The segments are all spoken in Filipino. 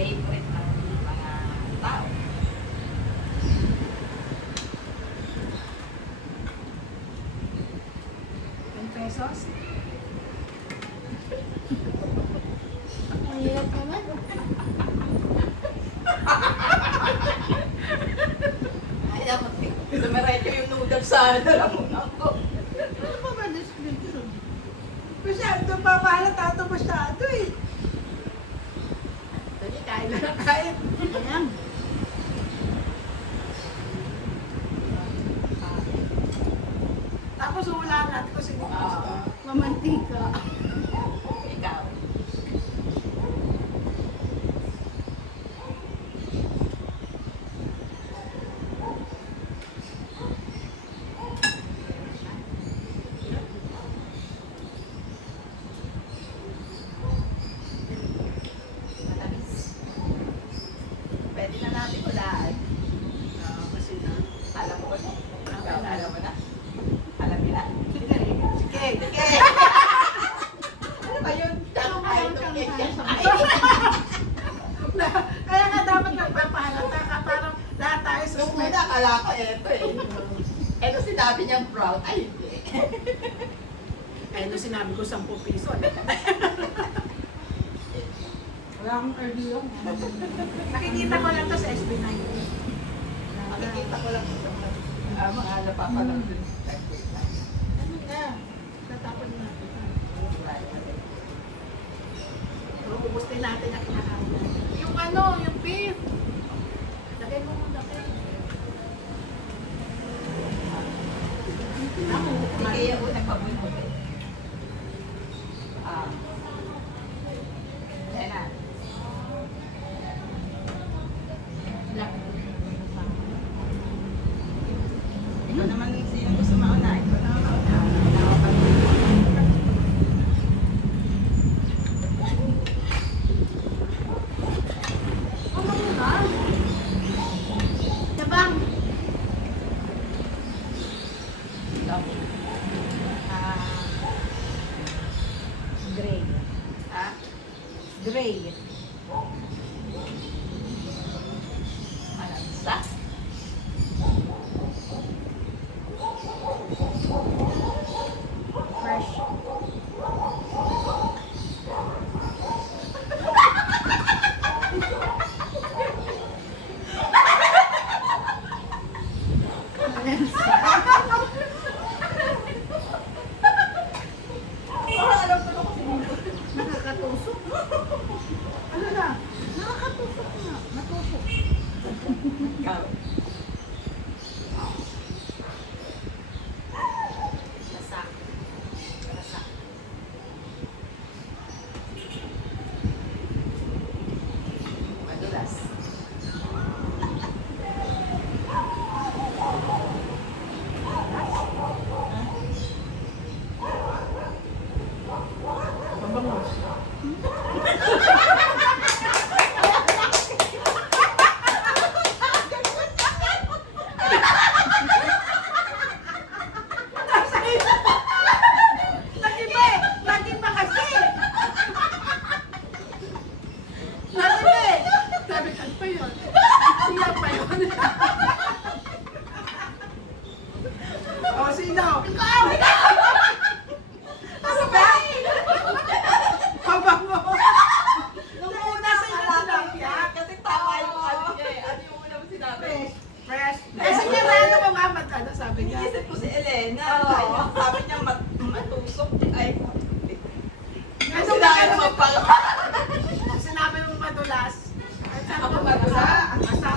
favorite ng mga tao. 10 pesos? Mahirap naman. Ay, dapat dumiretso yung noodles sa lalamunan ko. Ano ba ba description? Masyado papahalata ito masyado eh. Dali, kain na lang kain. Ayan. Tapos ulangan ko siguro. Mamantika. Ikaw. Matamis. Pwede na natin ulaan. Kasi na. Alam mo na. Alam mo na. Alam mo na. Sige. Sige. Ano ba yun? Ay, Kaya nga dapat nagpapahalata ka parang lahat tayo Nung suspect. una, akala ko eto eh. Eto sinabi niyang proud. Ay, hindi. Ay, nung sinabi ko 10 piso. Wala akong idea. Nakikita ko lang to sa SB9. Makikita ko lang sa mga napapalang dun. Ano ka? Tatapon na natin. Ubustin natin ang kinakain. Yung ano, yung beef. Lagay mo muna kayo. Ako, Hindi yung unang pabunutin. Yan na. Ikaw naman sino gusto mauna. Ikaw naman mauna. Tabang. Gray. Ha? Gray. Malansa? Fresh. Alam ko na kasi dito. Nakakatusok. Ano na? Nakakatusok na. Matusok. Ikaw. Lasa. Lasa. Madulas. Mabango. Nag-iba eh! Nag-iba kasi! Nag-iba eh! Sabi ko, ano pa yun? Siya pa yun. O, sino? Ikaw! Ano ba? Mabango! Nung una sa sinabi kasi tama yung ano niya eh. Ano yung una mo sinabi? Fresh. Kasi niya na ano ko nga, ano sabi niya? Iniisip ko si Elena. Oo. Sabi niya matusok. Ay, Ano sinabi ba? mo pala. Sinabi mo madulas. Ay, sabi Ako ko, madula. Asa?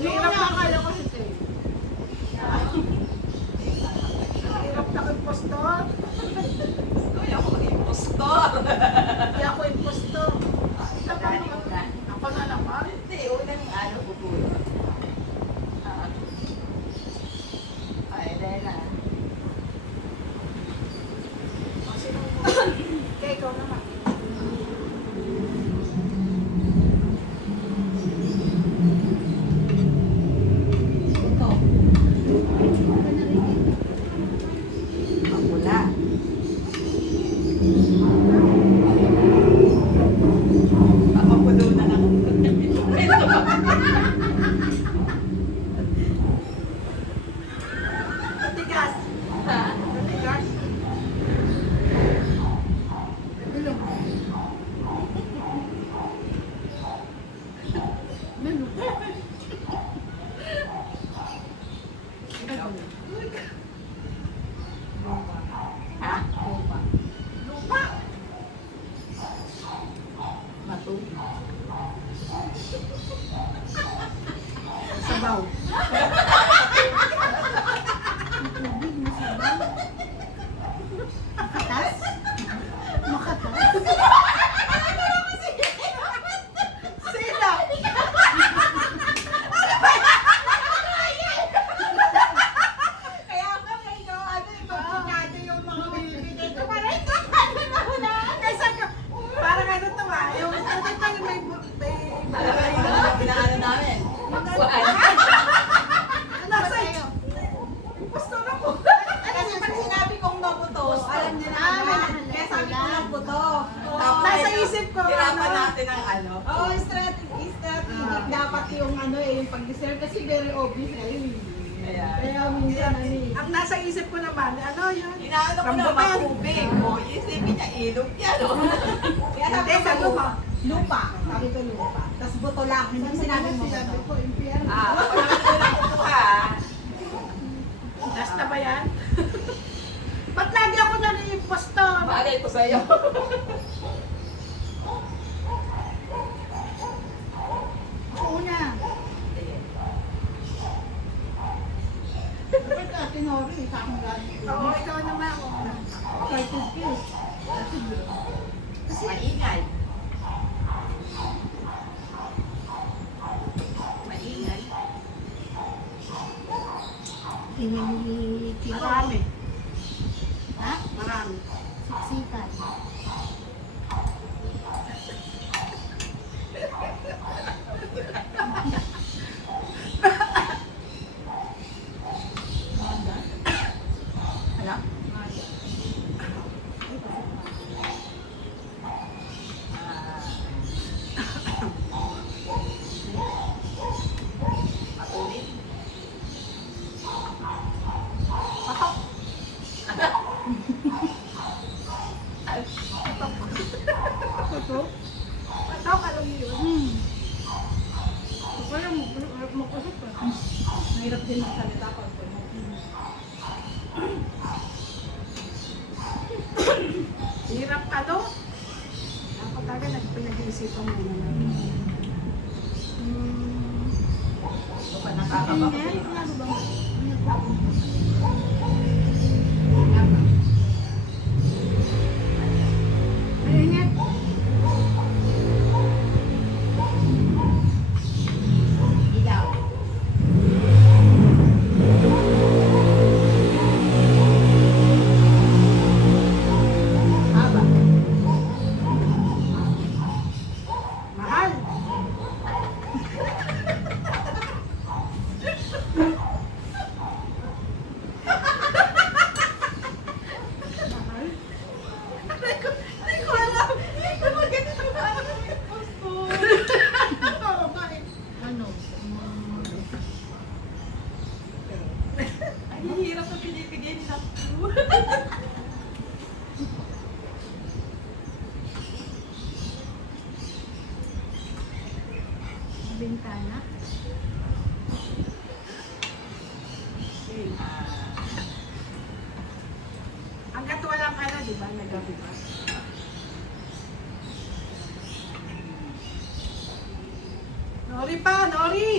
Hirap na akala ko si Tay. Hirap na ko impostor. Gusto niya ako mag-impostor. Hindi ako impostor. Ako na naman. Hindi, unang ano, bubulo. Ay, Elena. O, sino mo? Kaya ikaw naman. Ito. Ang mula. alam niya na agad. Kaya sabi ko lang po to. Nasa isip ko, Hirapan ano? natin ang ano. Oo, strategic dapat yung ano yung pag-deserve kasi very obvious na yun. Ayan. Kaya minsan ano eh. Ang nasa isip ko naman, ano yun? Inaano ko na Rambutan. matubig. O, isipin niya ilog yan. O. Kaya sabi Hindi, ko sa lupa. Lupa. Sabi ko lupa. Tapos buto lang. Hindi sinabi mo Sinabi buto. ko, impyerno. Wala ka na kukuha. Last na ba yan? Ba't lagi ako na rin impostor? Malay ko sa'yo. Ako una. Dapat ka tinori. Sa akin galing. Oo, ikaw naman ako. Excited kiss. Maingay. Maingay. Marami. Ha? Marami. Siksikan. Ano? Patuloy. Patok. Patok? Patok, alam niyo yun? Kaya magpasok pa. Mahirap din magsalita pag Hirap ano? Ako talaga nagpinag-iisipan mo naman. Ito pa nakakapakasay. ano ba? Mainit. Ilaw. Haba. Mahal. Mahal. Hindi ko alam. Hindi ko ganito ba? Oo, bakit? Ano? Ang hirap na pinipigay nila. Bintana. Hanggat walang ano, di ba? Nagabi ba? Nori pa, Nori!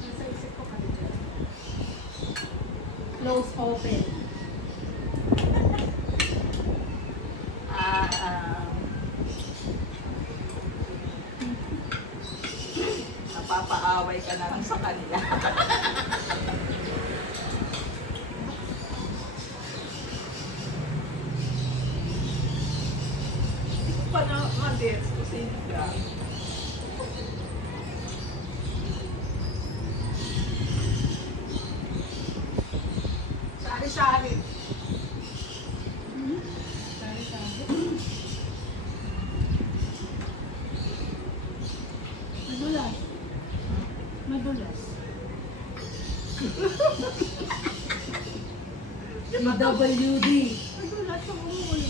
Nasa isip ko kanina. Close open. Napapaaway ka na lang sa kanila. Hindi ko pa na ma-dance kasi Sari-sari. Madulas. Madulas. DWD. Madulas ang umuwi.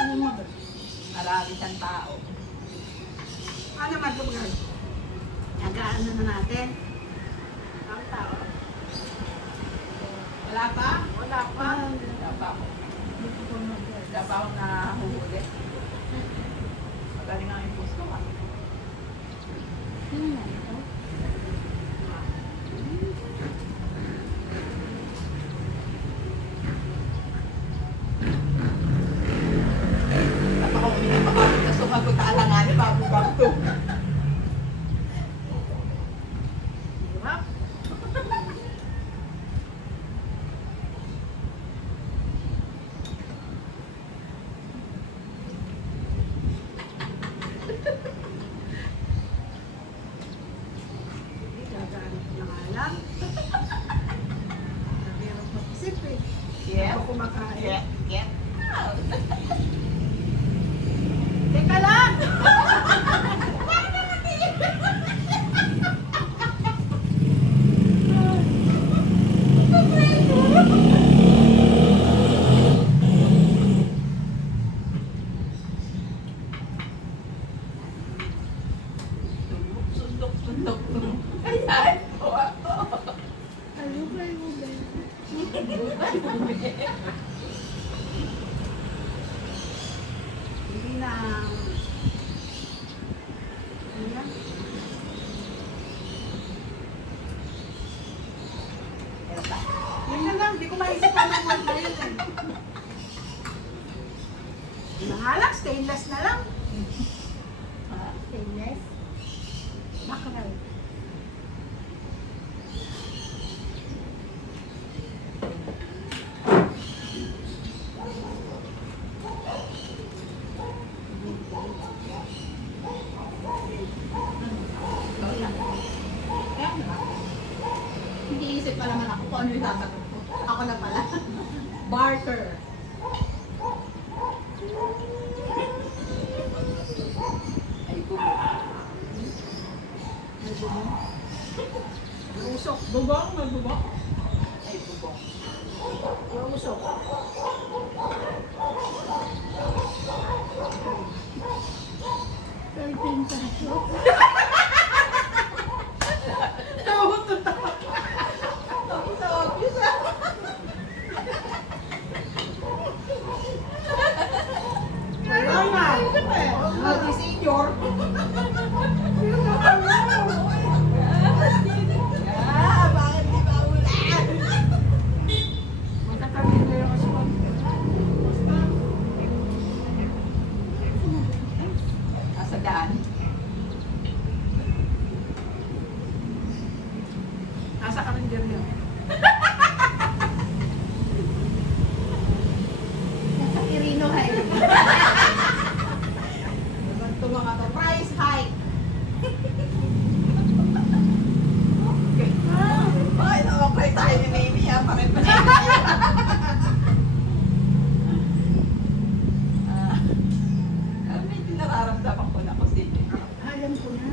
Ano mo ba? marami siyang tao. Ano magbubugan? Nagaan na natin. Ang tao. Wala pa? Wala pa. Wala pa ako. Wala pa akong nahuhuli. Magaling ang impulse ko. Ano na ito? Get, get out. Teka lang! Sundok, sundok, sundok. Ayan. Ano ba yung Hindi na. Ayan. Teka lang, di ko maisip ano ang na yun eh. Mahalak, stainless na lang. Stainless? Mackerel. Hindi isip pa naman ako kung ano yung sasagot ko. Ako na pala. Barker. Ay, gubo. May bumo. May usok. Bubong, may bubong. Ay, gubo. May usok. Philippine tayo. Tapos sa obvious ah. Wala na. Oh, di senior. Ah, bakit di ba ulan? Magkatabi na yung aswang. Nasa daan. Nasa karinderya niya. Sa Irino Heights. Ito mga to. Price hike. Bakit naman pala tayo ni Mimi ha? Bakit pa niya? Medyo nararamdaman ko na kasi. Alam ko na.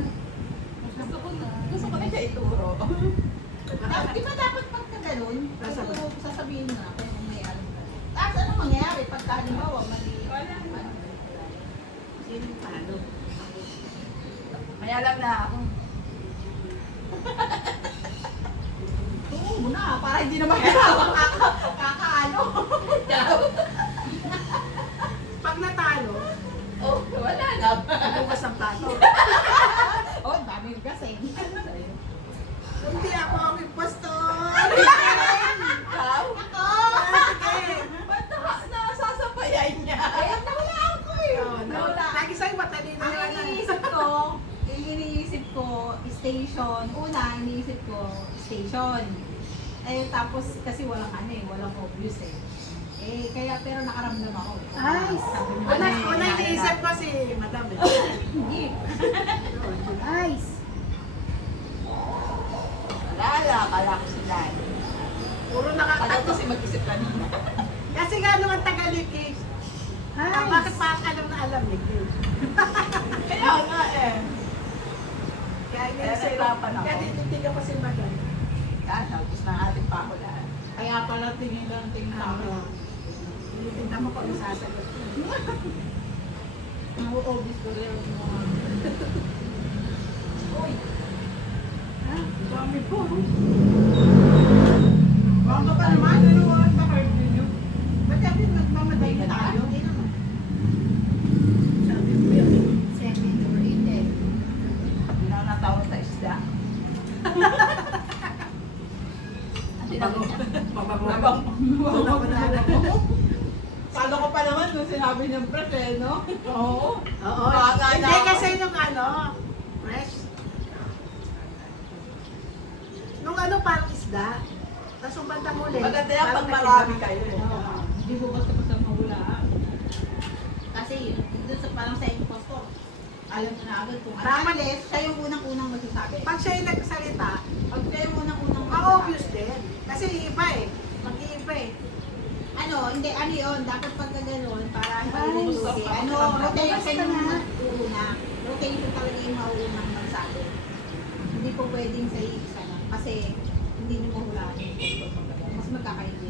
Gusto ko na siya ituro. Di ba dapat pagka ganun, Sasabihin. sasabihin mo na kung may alam ka. Tapos ano mangyayari pagka halimbawa mali? Wala. Sino yung talo? May alam na ako. Oo muna, para hindi naman kakaano. Pag natalo, Oh, wala na. bukas ang plato. Oh, dami yung kasi. Hindi ako ang impostor. Ikaw? Ako! Ba't nasasabayan niya? Ayun, nawala ako eh. Nawala. Lagi sa'yo matalino Ang na yan. iniisip ko, station. Una, iniisip ko, station. Eh, tapos kasi walang ano eh, walang obvious eh. Eh, kaya pero nakaramdam ako. Nice. Sabi niyo, Una, eh, una iniisip ko si Madam. eh. Hindi. Nice. Wala, kala ko sila. Puro Kala nakakatawa. ko si mag-isip kanina. Kasi nga naman taga ni Case. Bakit pa alam na alam ni Case? Kaya nga eh. Kaya Kaya iniisip ko. nahirapan ako. Kaya titigan ko si Madam. Yan, gusto ng ating pahulaan. Kaya pala tingin lang tingin Oo. ako. Tinitinda mo kung isasagot. Obvious ko rin yung mga... Uy, Ha? Dami po. Baka pa naman, ano ang pa-card ninyo? Ba't sabi nagmamatay na tayo? Hindi naman. Sabi ko yun. 7 or 8 eh. hindi na ako natawag sa isda. Hindi na ako. Mababang. Paano ko pa naman nung sinabi niyang press eh, no? Oo. Oo. Baka Hindi na- kasi nung ano, fresh. Nung ano parang isda. Tapos yung banda muli. Maganda yan pag parang marami nag-iba. kayo eh. Oo. Hindi mo basta-basta mahulaan. Kasi doon sa parang sa impostor, alam mo na agad kung Tama. unless siya yung unang-unang magsasabi. Pag siya yung nagsalita, Pag siya yung unang-unang ma-obvious din. Kasi iba eh. Mag-iiba eh. Ano, hindi, ano yun, dapat pagka ganun, para Ay, hindi gusto lugi. ko. Ano, rotation Basta yung na. mag-uuna. Rotation talaga yung mauunang magsabi. Hindi po pwedeng sa isa lang. Kasi hindi nyo mahulaan yung doktor pagka ganun. Mas magkakaindi.